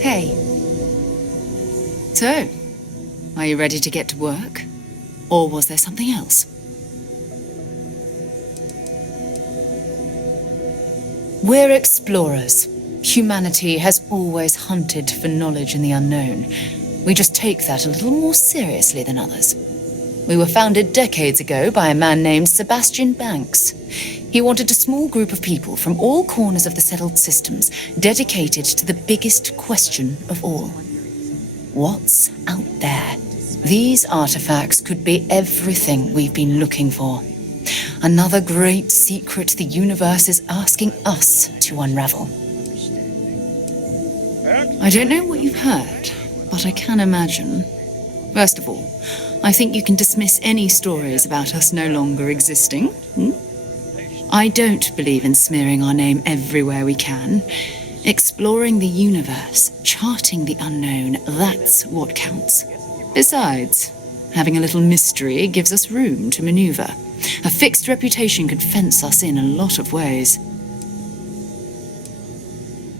Hey. So, are you ready to get to work? Or was there something else? We're explorers. Humanity has always hunted for knowledge in the unknown. We just take that a little more seriously than others. We were founded decades ago by a man named Sebastian Banks. He wanted a small group of people from all corners of the settled systems dedicated to the biggest question of all. What's out there? These artifacts could be everything we've been looking for. Another great secret the universe is asking us to unravel. I don't know what you've heard, but I can imagine. First of all, I think you can dismiss any stories about us no longer existing. I don't believe in smearing our name everywhere we can. Exploring the universe, charting the unknown, that's what counts. Besides, having a little mystery gives us room to maneuver. A fixed reputation could fence us in a lot of ways.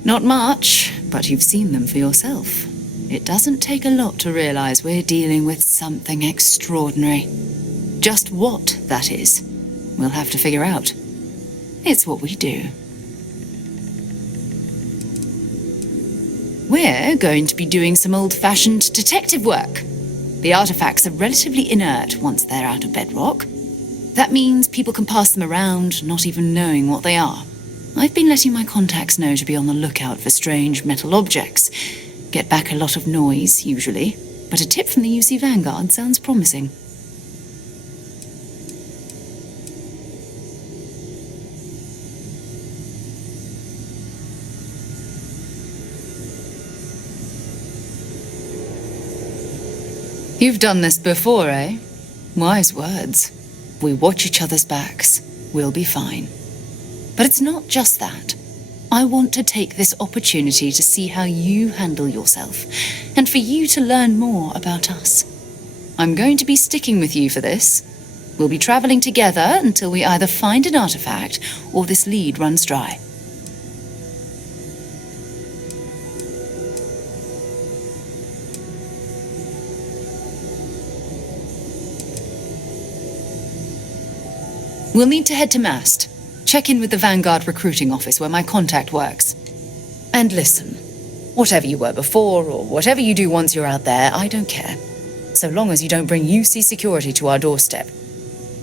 Not much, but you've seen them for yourself. It doesn't take a lot to realize we're dealing with something extraordinary. Just what that is, we'll have to figure out. It's what we do. We're going to be doing some old-fashioned detective work. The artifacts are relatively inert once they're out of bedrock. That means people can pass them around, not even knowing what they are. I've been letting my contacts know to be on the lookout for strange metal objects. Get back a lot of noise, usually, but a tip from the UC Vanguard sounds promising. You've done this before, eh? Wise words. We watch each other's backs. We'll be fine. But it's not just that. I want to take this opportunity to see how you handle yourself, and for you to learn more about us. I'm going to be sticking with you for this. We'll be traveling together until we either find an artifact or this lead runs dry. We'll need to head to Mast. Check in with the Vanguard recruiting office where my contact works. And listen, whatever you were before or whatever you do once you're out there, I don't care. So long as you don't bring UC security to our doorstep.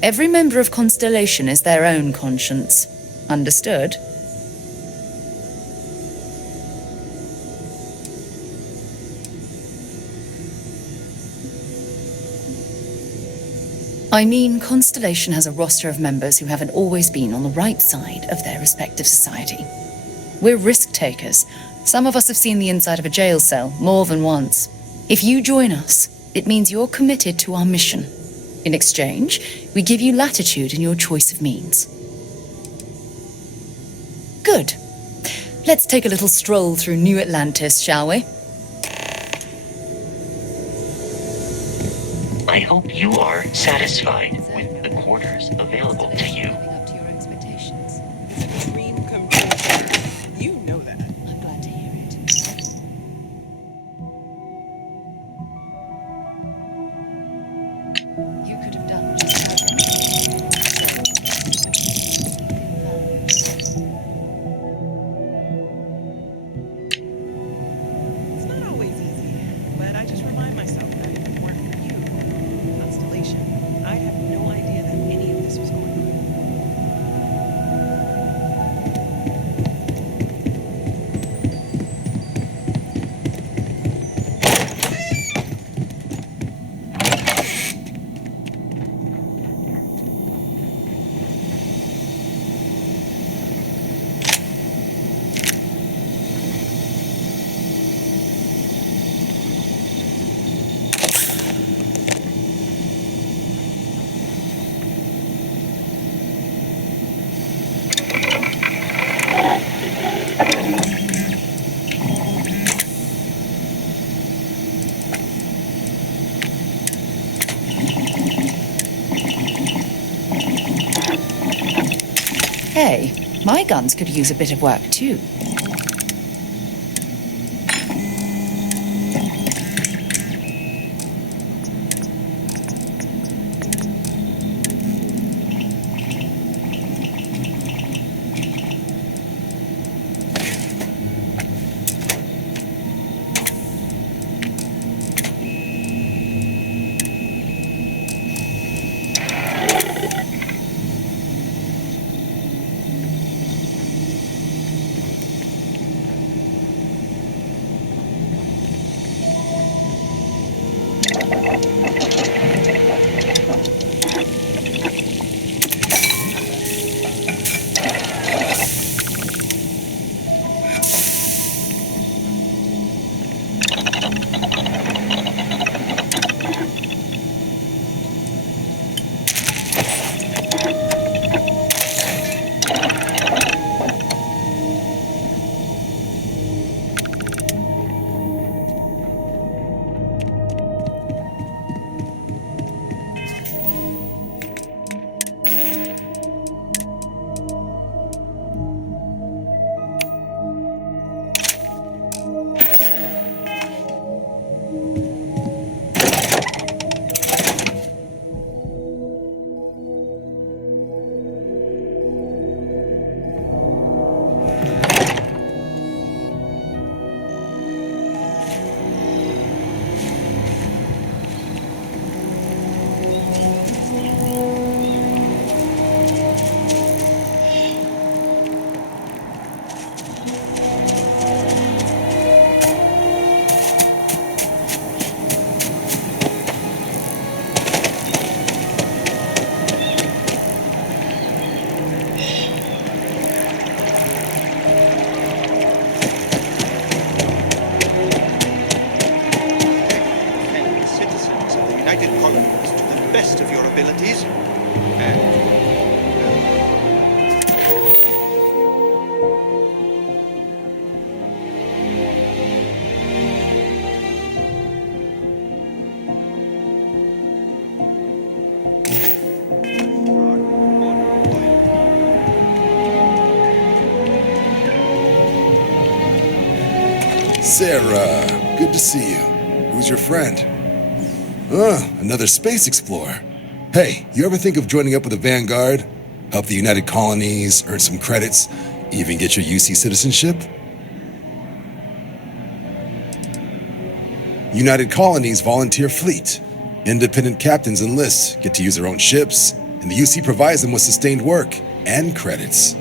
Every member of Constellation is their own conscience. Understood? I mean, Constellation has a roster of members who haven't always been on the right side of their respective society. We're risk-takers. Some of us have seen the inside of a jail cell more than once. If you join us, it means you're committed to our mission. In exchange, we give you latitude in your choice of means. Good. Let's take a little stroll through New Atlantis, shall we? I hope you are satisfied with the quarters available to you. It's a dream come true. You know that. I'm glad to hear it. You could have done just about anything. It's not always easy, but I just remind myself that if it weren't for you, Constellation, I have no idea that any of this was going on. Hey, my guns could use a bit of work too. abilities. And Sarah, good to see you. Who's your friend? Another space explorer. Hey, you ever think of joining up with the Vanguard? Help the United Colonies, earn some credits, even get your UC citizenship? United Colonies Volunteer Fleet. Independent captains enlist, get to use their own ships, and the UC provides them with sustained work and credits.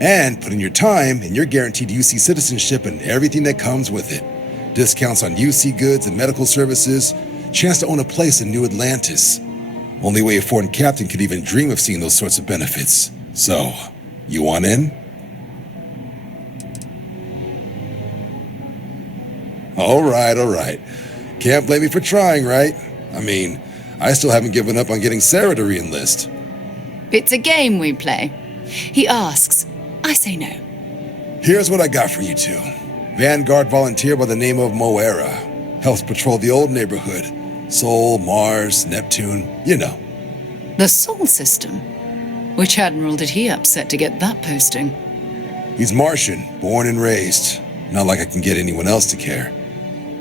And put in your time, and you're guaranteed UC citizenship and everything that comes with it. Discounts on UC goods and medical services, chance to own a place in New Atlantis. Only way a foreign captain could even dream of seeing those sorts of benefits. So, you want in? All right. Can't blame me for trying, right? I mean, I still haven't given up on getting Sarah to re-enlist. It's a game we play. He asks, I say no. Here's what I got for you two. Vanguard volunteer by the name of Moera. Helps patrol the old neighborhood. Sol, Mars, Neptune, you know. The Sol system? Which admiral did he upset to get that posting? He's Martian, born and raised. Not like I can get anyone else to care.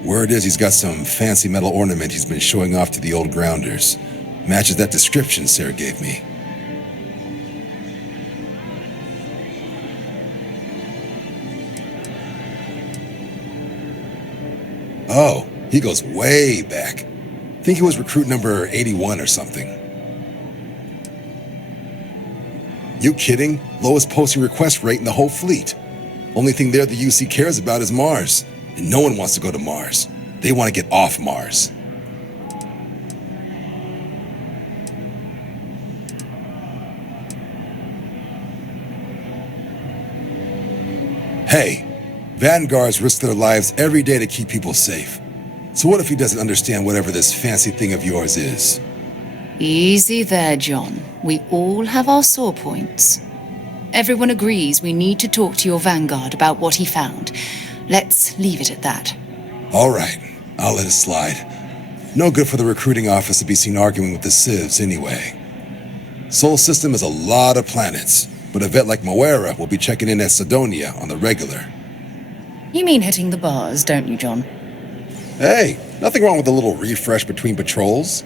Word is he's got some fancy metal ornament he's been showing off to the old grounders. Matches that description Sarah gave me. Oh, he goes way back. Think he was recruit number 81 or something. You kidding? Lowest posting request rate in the whole fleet. Only thing there the UC cares about is Mars. And no one wants to go to Mars. They want to get off Mars. Hey, Vanguards risk their lives every day to keep people safe. So what if he doesn't understand whatever this fancy thing of yours is? Easy there, John. We all have our sore points. Everyone agrees we need to talk to your Vanguard about what he found. Let's leave it at that. All right, I'll let it slide. No good for the recruiting office to be seen arguing with the civs anyway. Sol system is a lot of planets, but a vet like Moera will be checking in at Sidonia on the regular. You mean hitting the bars, don't you, John? Hey, nothing wrong with a little refresh between patrols.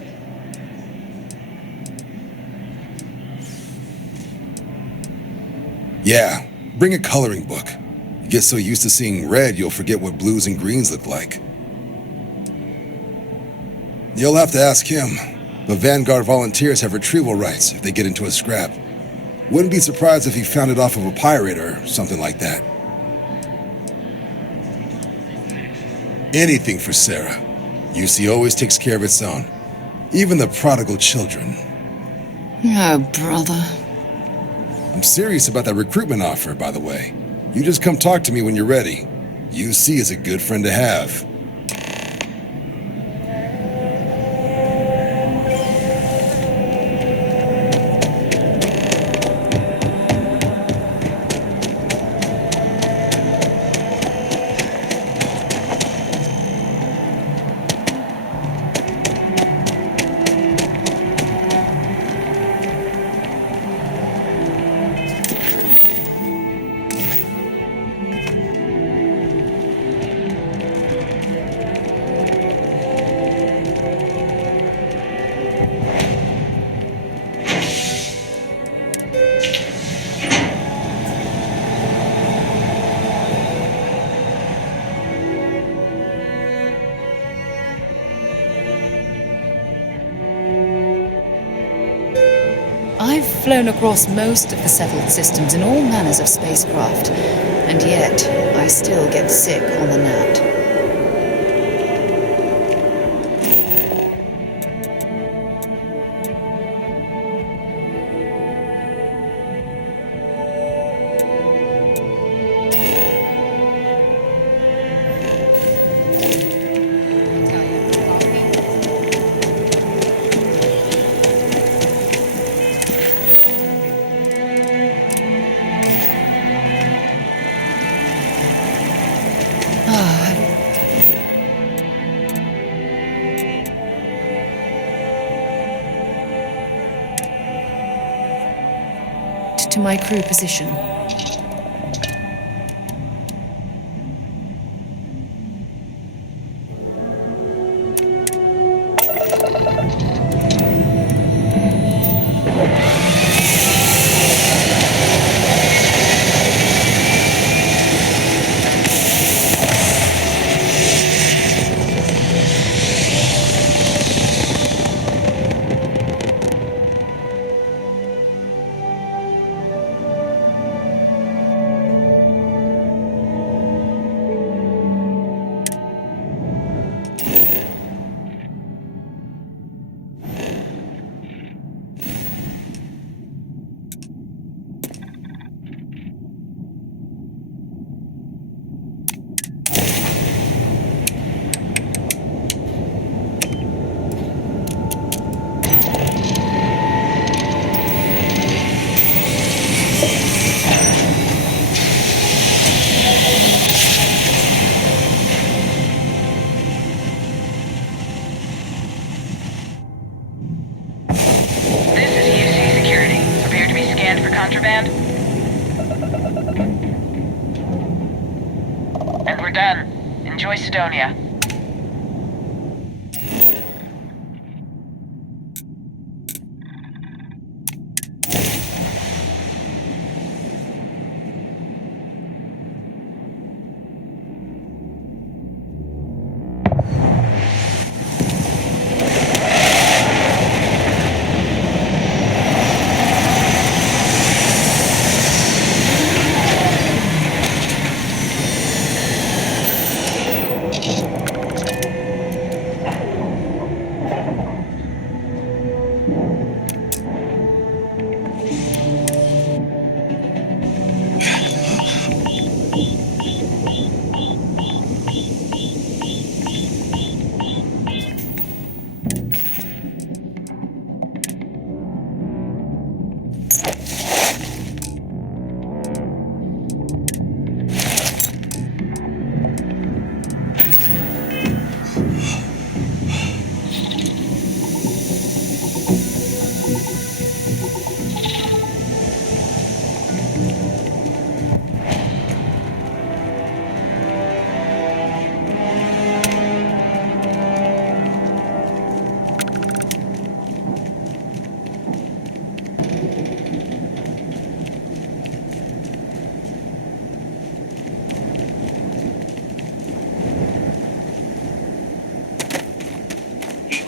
Yeah, bring a coloring book. You get so used to seeing red, you'll forget what blues and greens look like. You'll have to ask him, but Vanguard volunteers have retrieval rights if they get into a scrap. Wouldn't be surprised if he found it off of a pirate or something like that. Anything for Sarah. UC always takes care of its own. Even the prodigal children. Oh, brother. I'm serious about that recruitment offer, by the way. You just come talk to me when you're ready. UC is a good friend to have. I've flown across most of the settled systems in all manners of spacecraft, and yet I still get sick on the gnat. To my crew position. Contraband? And we're done. Enjoy Sidonia.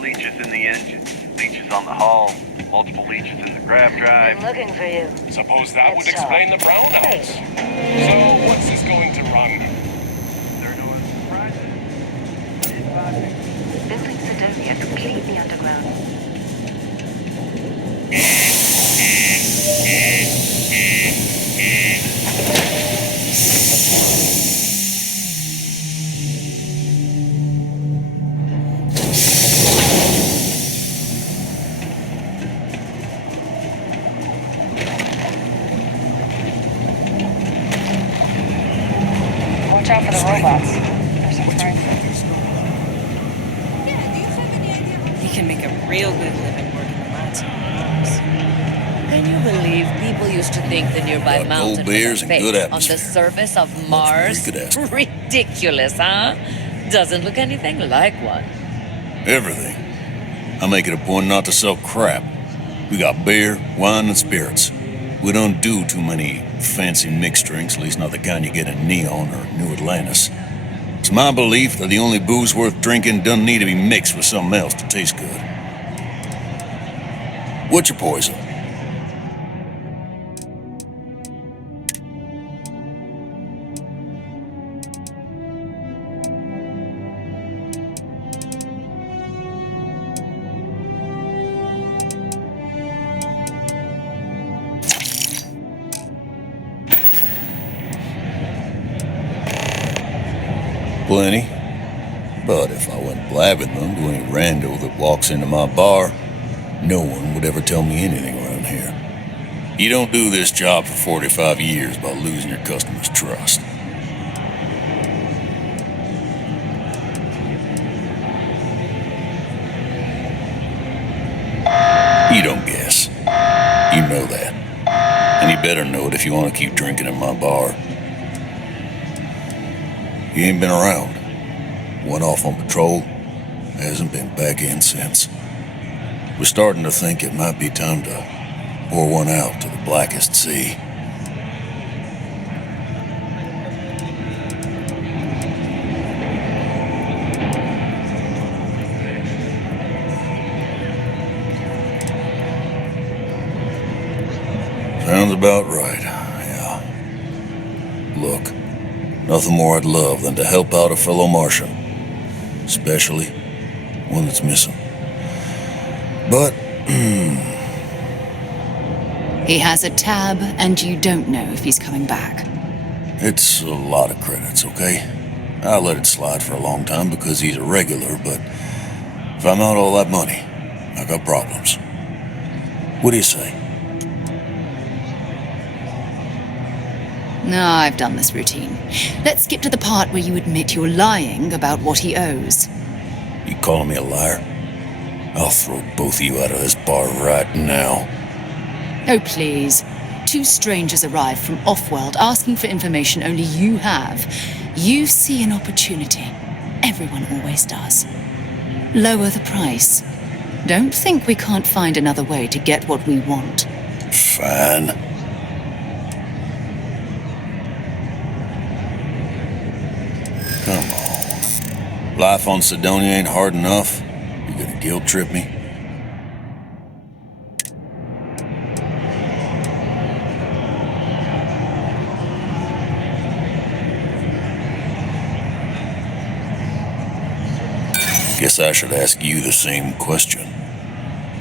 Leeches in the engine, leeches on the hull, multiple leeches in the grav drive. Been looking for you. Suppose that would It's, explain the brownouts. So, what's this going to run? They're doing surprises. Building Sidonia completely underground. Watch out for the robots. There's some friends. He can make a real good living working the mines on Mars. Can you believe people used to think the nearby Got mountain cold beers was a and fake good on atmosphere. the surface of Mars? we could ask for. Ridiculous, huh? Doesn't look anything like one. Everything. I make it a point not to sell crap. We got beer, wine, and spirits. We don't do too many fancy mixed drinks, at least not the kind you get in Neon or New Atlantis. It's my belief that the only booze worth drinking doesn't need to be mixed with something else to taste good. What's your poison? Plenty. But if I went blabbing them to any rando that walks into my bar, no one would ever tell me anything around here. You don't do this job for 45 years by losing your customers' trust. if you want to keep drinking in my bar. He ain't been around. Went off on patrol. Hasn't been back in since. We're starting to think it might be time to pour one out to the blackest sea. Sounds about right, yeah. Look, nothing more I'd love than to help out a fellow Martian. Especially one that's missing. But, He has a tab, and you don't know if he's coming back. it's a lot of credits, okay? I let it slide for a long time because he's a regular, but if I'm out all that money, I got problems. What do you say? No, I've done this routine. Let's skip to the part where you admit you're lying about what he owes. You calling me a liar? I'll throw both of you out of this bar right now. Oh, please. Two strangers arrive from off-world asking for information only you have. You see an opportunity. Everyone always does. Lower the price. Don't think we can't find another way to get what we want. Fine. Come on. Life on Sidonia ain't hard enough. You gonna guilt trip me? Guess I should ask you the same question.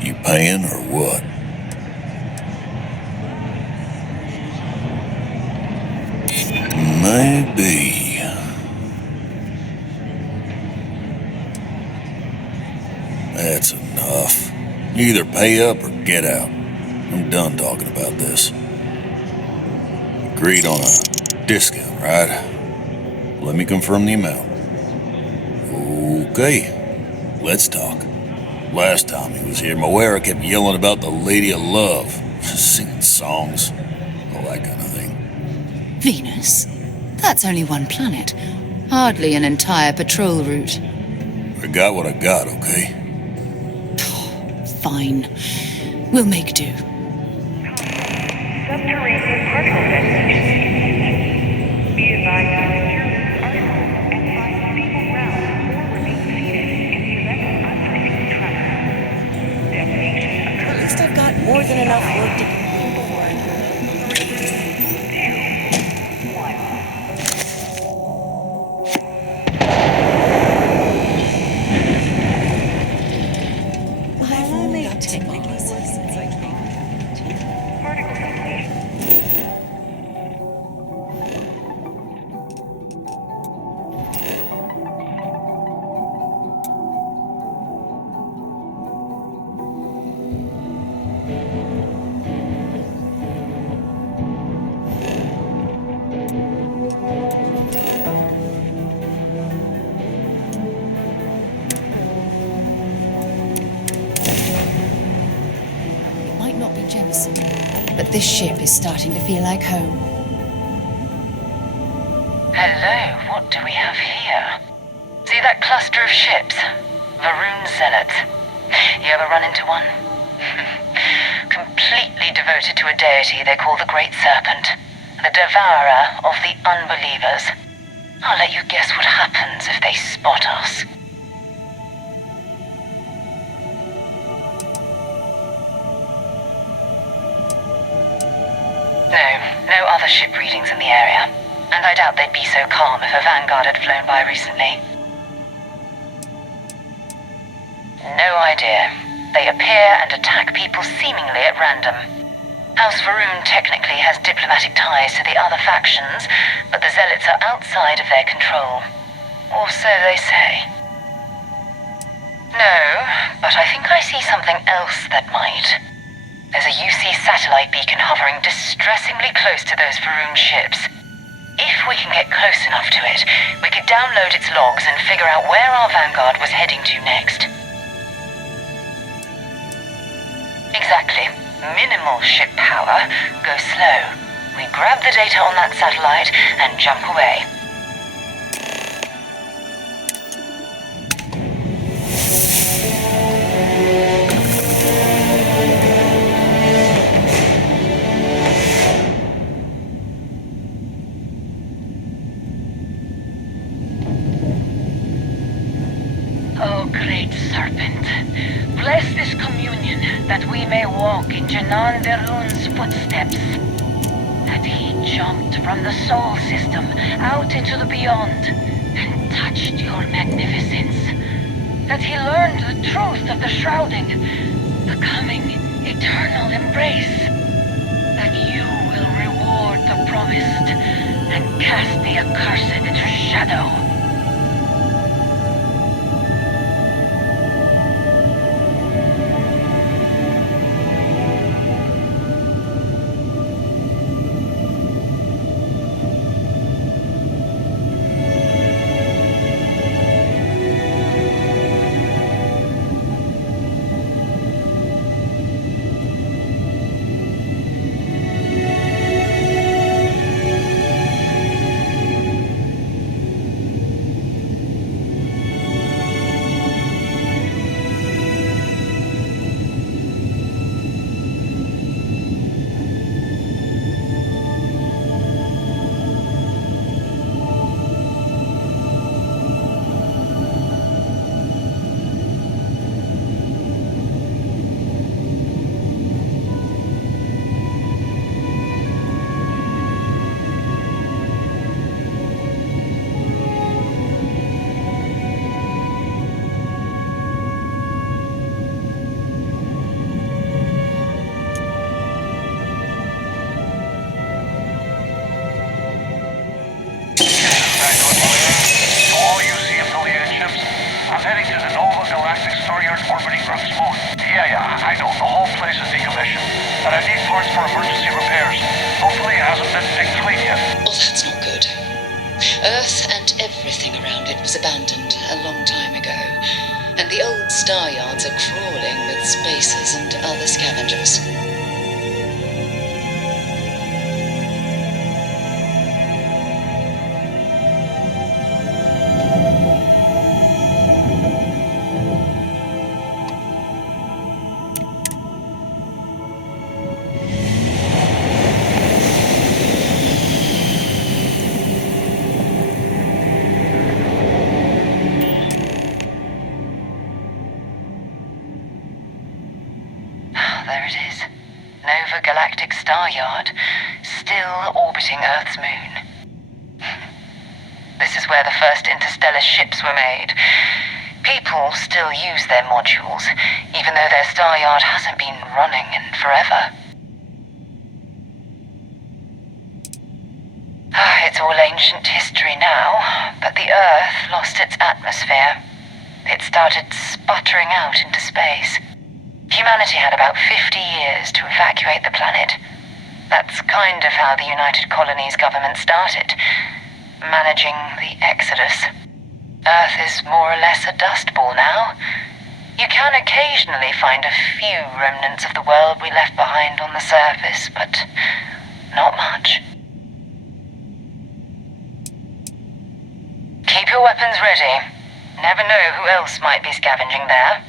You paying or what? Maybe. That's enough. You either pay up or get out. I'm done talking about this. Agreed on a discount, right? Let me confirm the amount. Okay, let's talk. Last time he was here, Moera kept yelling about the Lady of Love, singing songs, all that kind of thing. Venus? That's only one planet. Hardly an entire patrol route. I got what I got, okay? Fine. We'll make do. Subterranean particle detonation. Be advised to secure this article and find stable ground or remain seated in the event of unforeseen tremor. Detonation occurs. At least I've got more than enough work to do. 10 technically since I came. Particle detonation. But this ship is starting to feel like home. Hello, what do we have here? See that cluster of ships? Varun Zealots. You ever run into one? Completely devoted to a deity they call the Great Serpent, the devourer of the unbelievers. I'll let you guess what happens if they spot us. No other ship readings in the area. And I doubt they'd be so calm if a Vanguard had flown by recently. No idea. They appear and attack people seemingly at random. House Varun technically has diplomatic ties to the other factions, but the Zealots are outside of their control. Or so they say. No, but I think I see something else that might. There's a UC satellite beacon hovering distressingly close to those Varun ships. If we can get close enough to it, we could download its logs and figure out where our Vanguard was heading to next. Exactly. Minimal ship power, go slow. We grab the data on that satellite and jump away. Oh, great serpent, bless this communion that we may walk in Janan Verun's footsteps. That he jumped from the Sol system out into the beyond and touched your magnificence. That he learned the truth of the shrouding, the coming eternal embrace. That you will reward the promised and cast the accursed into shadow. Yeah, I know. The whole place is decommissioned. But I need parts for emergency repairs. Hopefully it hasn't been picked clean yet. Well, that's not good. Earth and everything around it was abandoned a long time ago. And the old star yards are crawling with spacers and other scavengers. There it is. Nova Galactic Star Yard, still orbiting Earth's moon. This is where the first interstellar ships were made. People still use their modules, even though their star yard hasn't been running in forever. It's all ancient history now, but the Earth lost its atmosphere. It started sputtering out into space. Humanity had about 50 years to evacuate the planet. That's kind of how the United Colonies government started, managing the exodus. Earth is more or less a dust ball now. You can occasionally find a few remnants of the world we left behind on the surface, but not much. Keep your weapons ready. Never know who else might be scavenging there.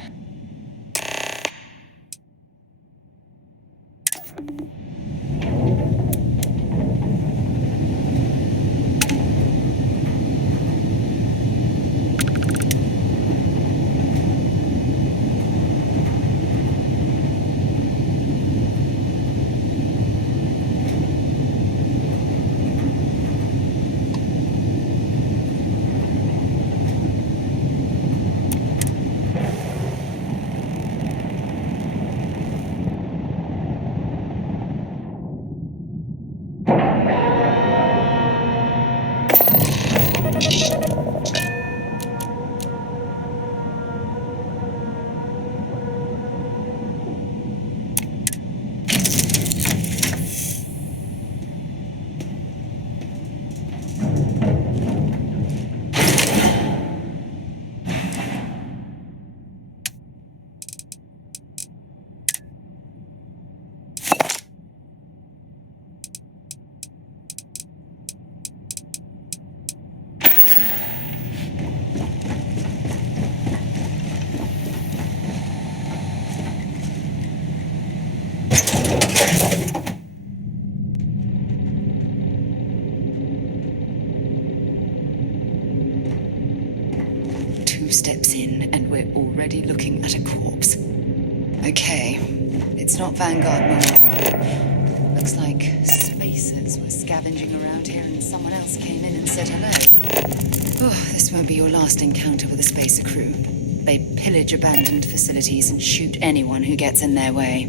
Two steps in, and we're already looking at a corpse. Okay, it's not Vanguard Moore. Looks like spacers were scavenging around here and someone else came in and said hello. Oh, this won't be your last encounter with a spacer crew. They pillage abandoned facilities and shoot anyone who gets in their way.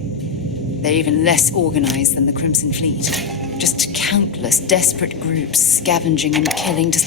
They're even less organized than the Crimson Fleet. Just countless desperate groups scavenging and killing to...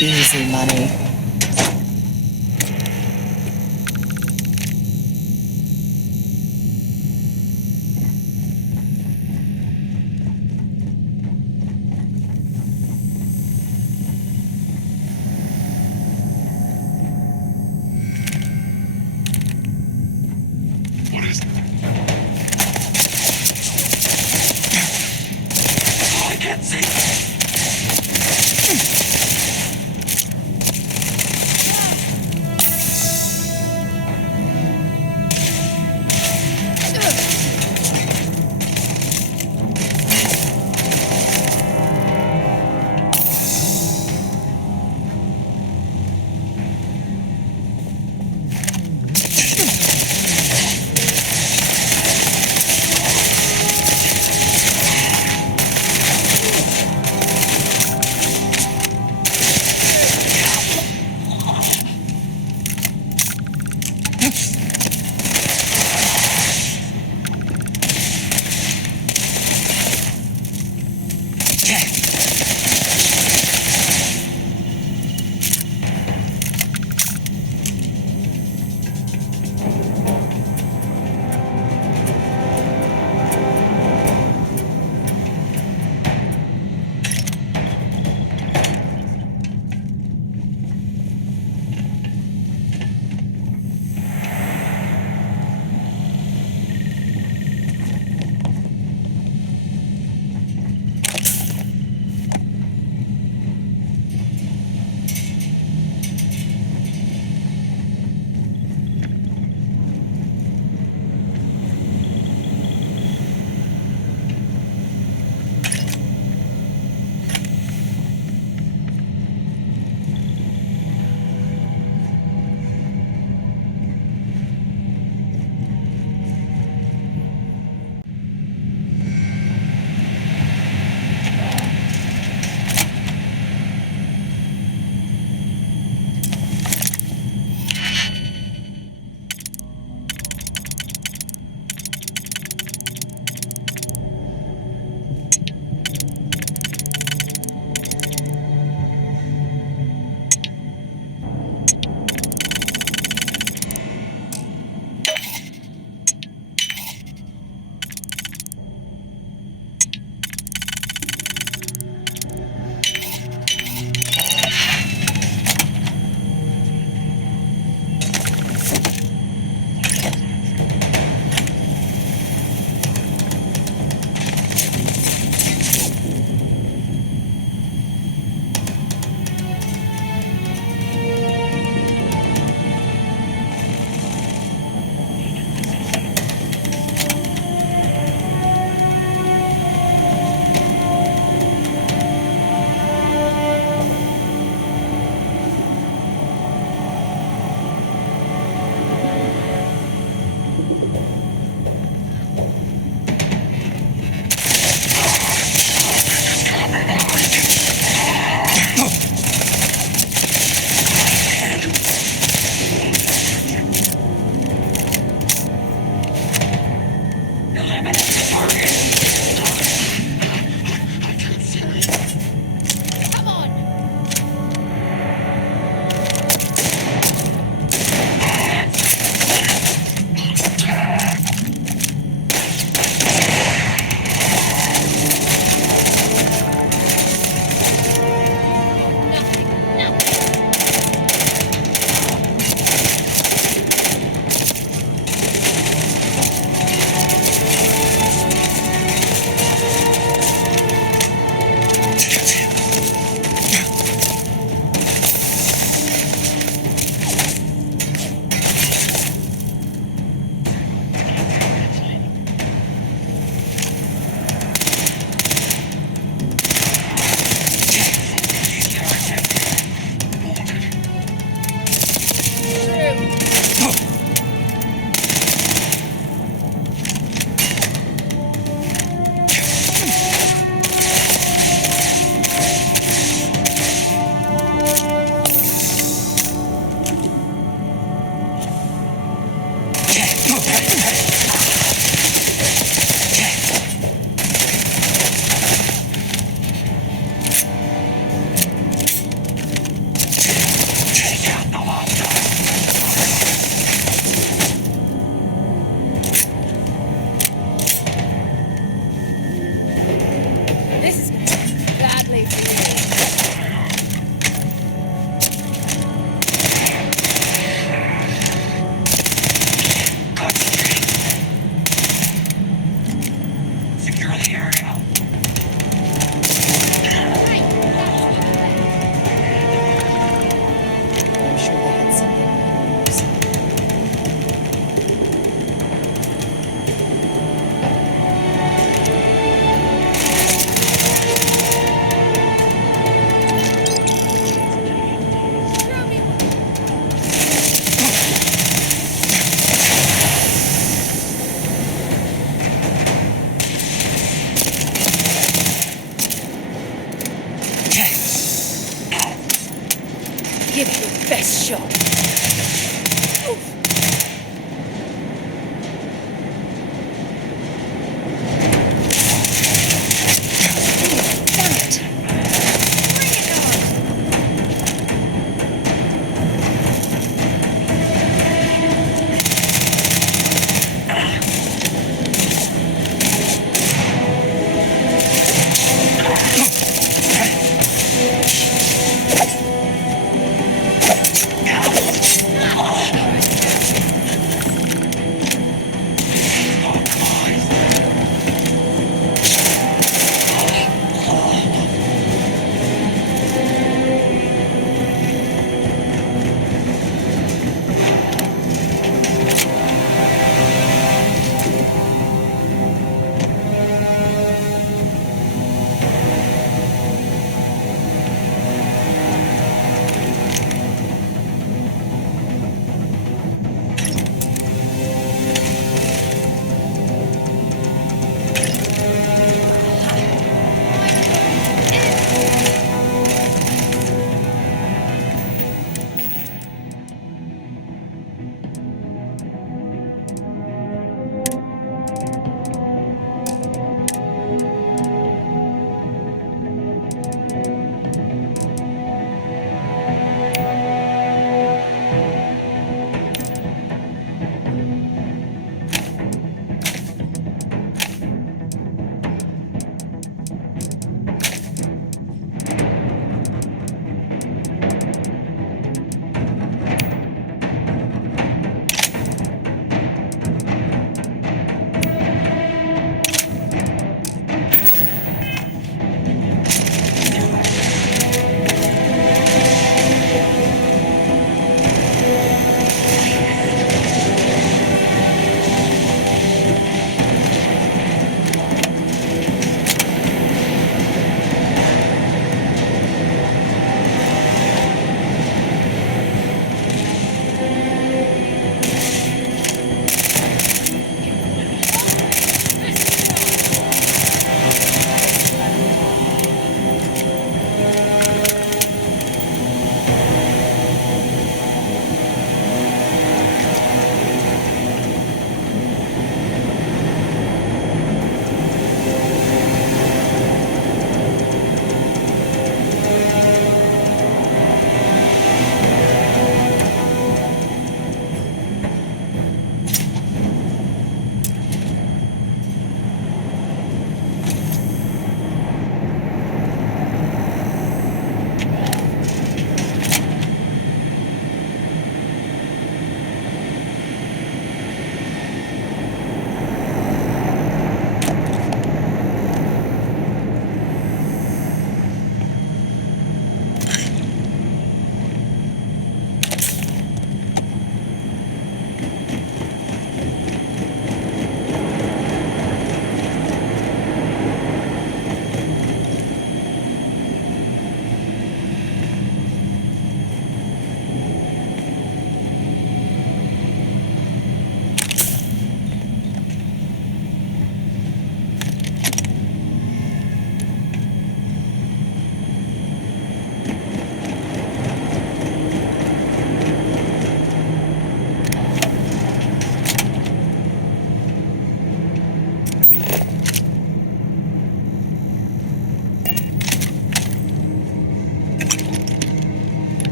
Easy money. What is it? I can't see.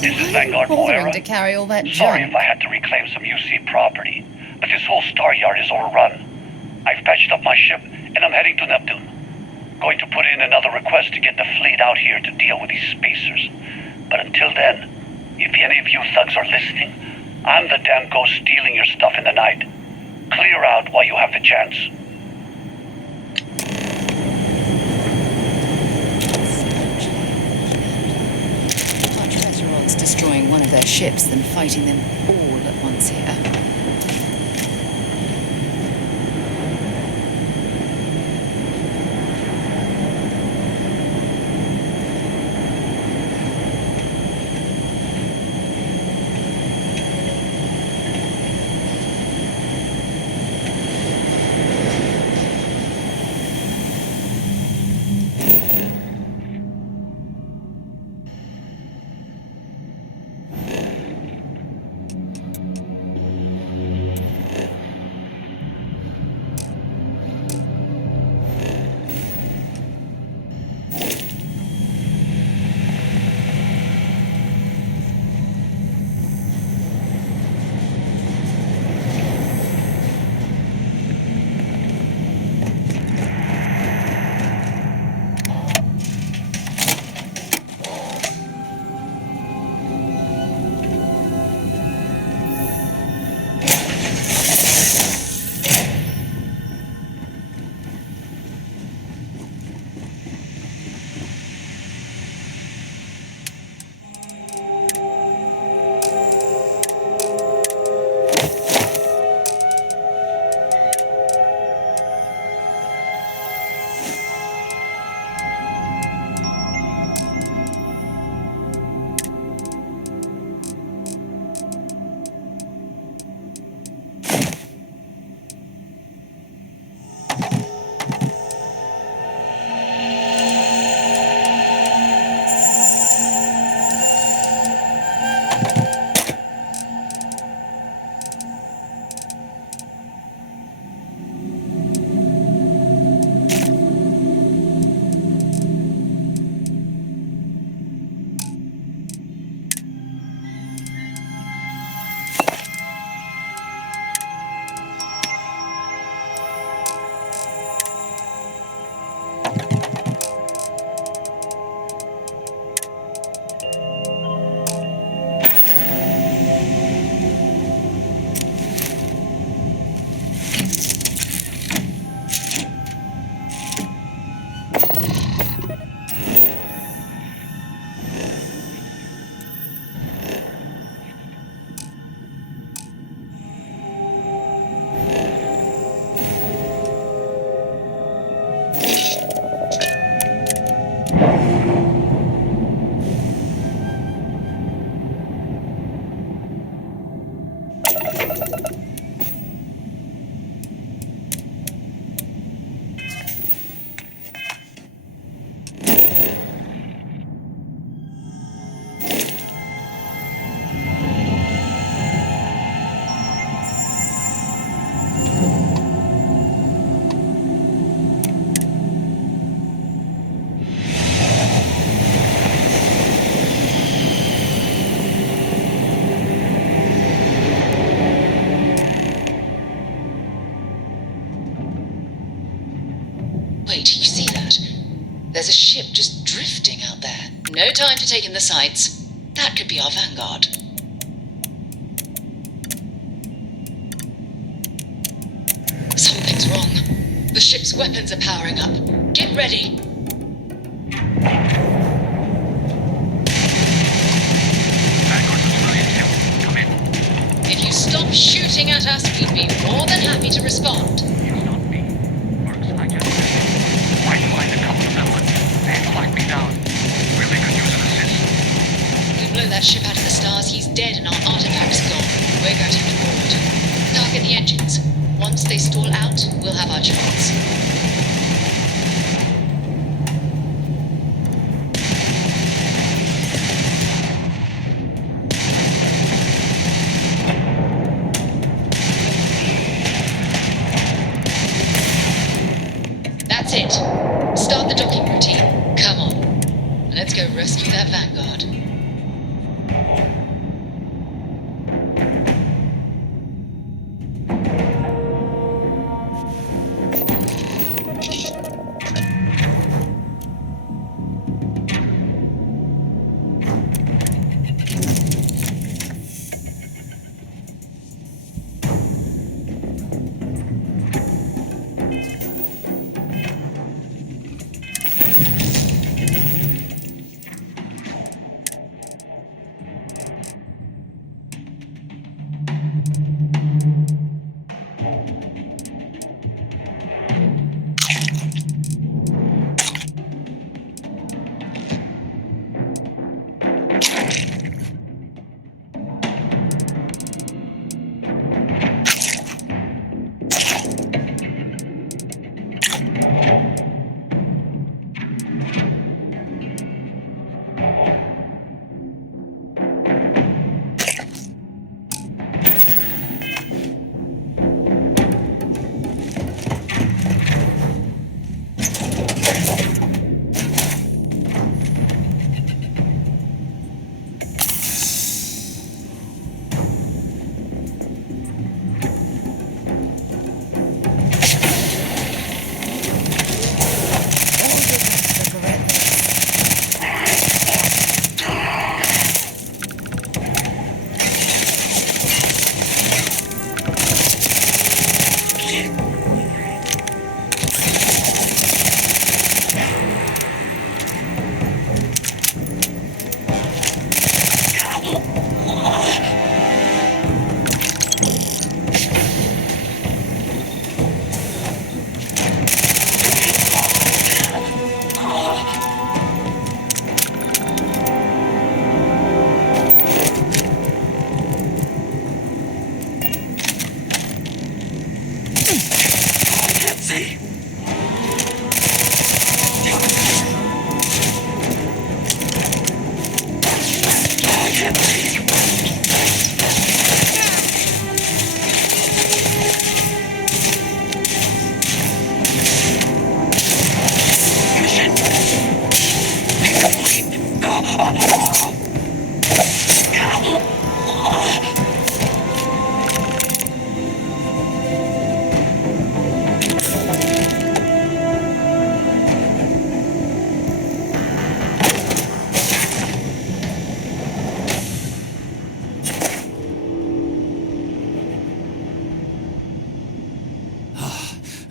This is Vanguard Bothering Moira. to carry all that Sorry junk. if I had to reclaim some UC property, but this whole star yard is overrun. I've patched up my ship, and I'm heading to Neptune. Going to put in another request to get the fleet out here to deal with these spacers. But until then, if any of you thugs are listening, I'm the damn ghost stealing your stuff in the night. Clear out while you have the chance. Much better odds destroying one of their ships than fighting them all at once here. Wait, you see that? There's a ship just drifting out there. No time to take in the sights. That could be our vanguard. Something's wrong. The ship's weapons are powering up. Get ready. Come in. If you stop shooting at us, we'd be more than happy to respond. It's not me. Works, I just might find a couple of them, but they'd lock me down. Really could use an assist. We blow that ship out of the stars, he's dead and our artifacts gone. We're going to head forward. Target the engines. Once they stall out, we'll have our chance. That's it. Start the docking routine. Come on. Let's go rescue that Vanguard.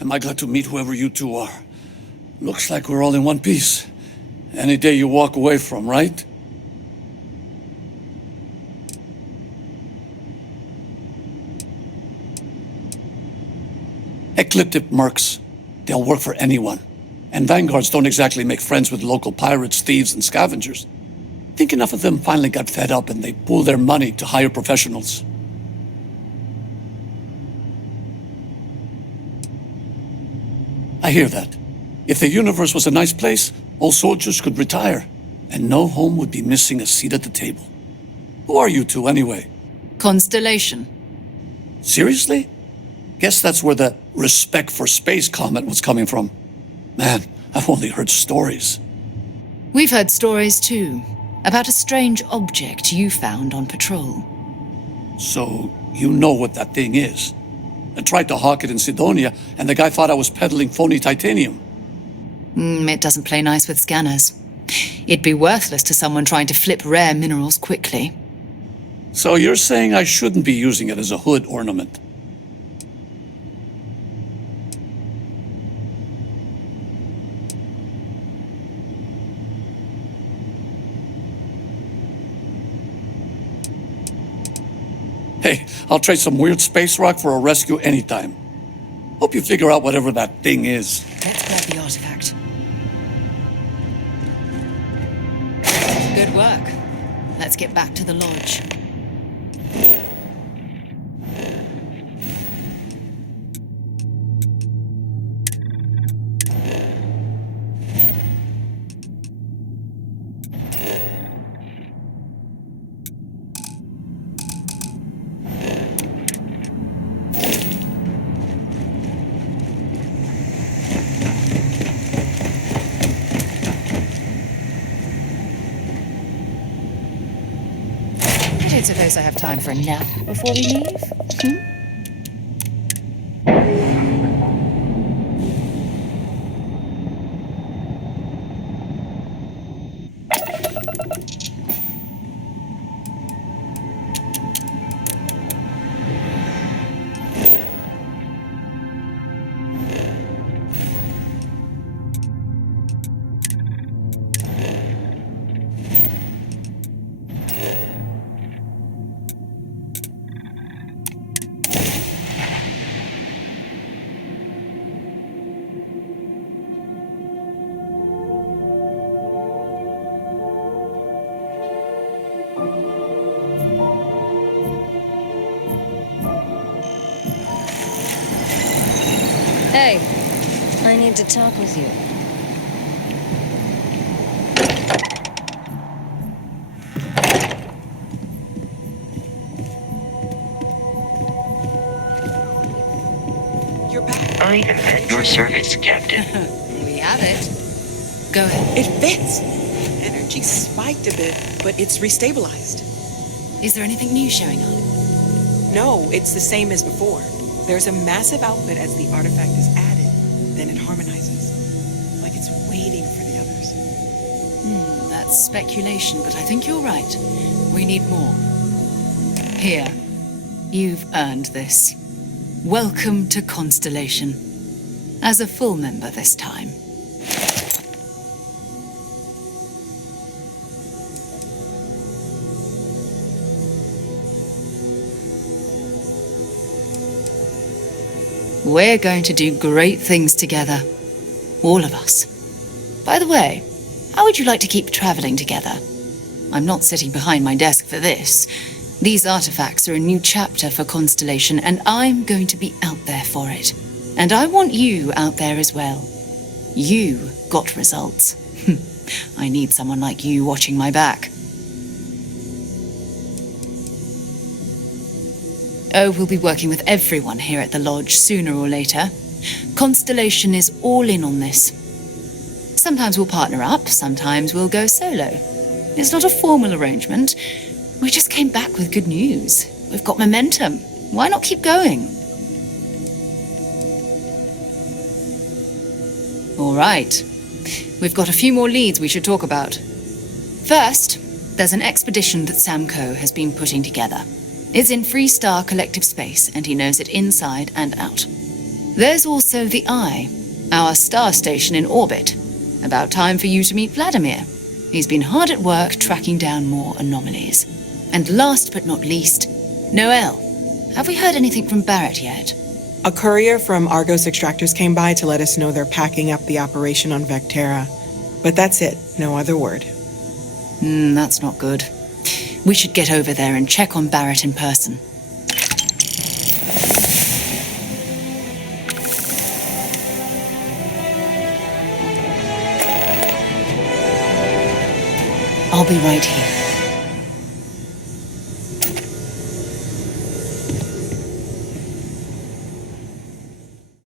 Am I glad to meet whoever you two are. Looks like we're all in one piece. Any day you walk away from, right? Ecliptic mercs. They'll work for anyone. And vanguards don't exactly make friends with local pirates, thieves, and scavengers. Think enough of them finally got fed up and they pooled their money to hire professionals. I hear that. If the universe was a nice place, all soldiers could retire, and no home would be missing a seat at the table. Who are you two, anyway? Constellation. Seriously? Guess that's where the respect for space comment was coming from. Man, I've only heard stories. We've heard stories too, about a strange object you found on patrol. So, you know what that thing is? I tried to hawk it in Sidonia, and the guy thought I was peddling phony titanium. It doesn't play nice with scanners. It'd be worthless to someone trying to flip rare minerals quickly. So you're saying I shouldn't be using it as a hood ornament? Hey, I'll trade some weird space rock for a rescue anytime. Hope you figure out whatever that thing is. Let's grab the artifact. Good work. Let's get back to the lodge. I don't suppose I have time for a nap before we leave? Hey, I need to talk with you. You're back. I am at your service, Captain. We have it. Go ahead. It fits. Energy spiked a bit, but it's restabilized. Is there anything new showing up? No, it's the same as before. There's a massive output as the artifact is added, then it harmonizes. Like it's waiting for the others. That's speculation, but I think you're right. We need more. Here. You've earned this. Welcome to Constellation. As a full member this time. We're going to do great things together. All of us. By the way, how would you like to keep traveling together? I'm not sitting behind my desk for this. These artifacts are a new chapter for Constellation, and I'm going to be out there for it. And I want you out there as well. You got results. I need someone like you watching my back. Oh, we'll be working with everyone here at the lodge sooner or later. Constellation is all in on this. Sometimes we'll partner up, sometimes we'll go solo. It's not a formal arrangement. We just came back with good news. We've got momentum. Why not keep going? All right. We've got a few more leads we should talk about. First, there's an expedition that Samco has been putting together. It's in Freestar Collective Space, and he knows it inside and out. There's also the Eye, our star station in orbit. About time for you to meet Vladimir. He's been hard at work tracking down more anomalies. And last but not least, Noel. Have we heard anything from Barrett yet? A courier from Argos Extractors came by to let us know they're packing up the operation on Vectera. But that's it, no other word. That's not good. We should get over there and check on Barrett in person. I'll be right here.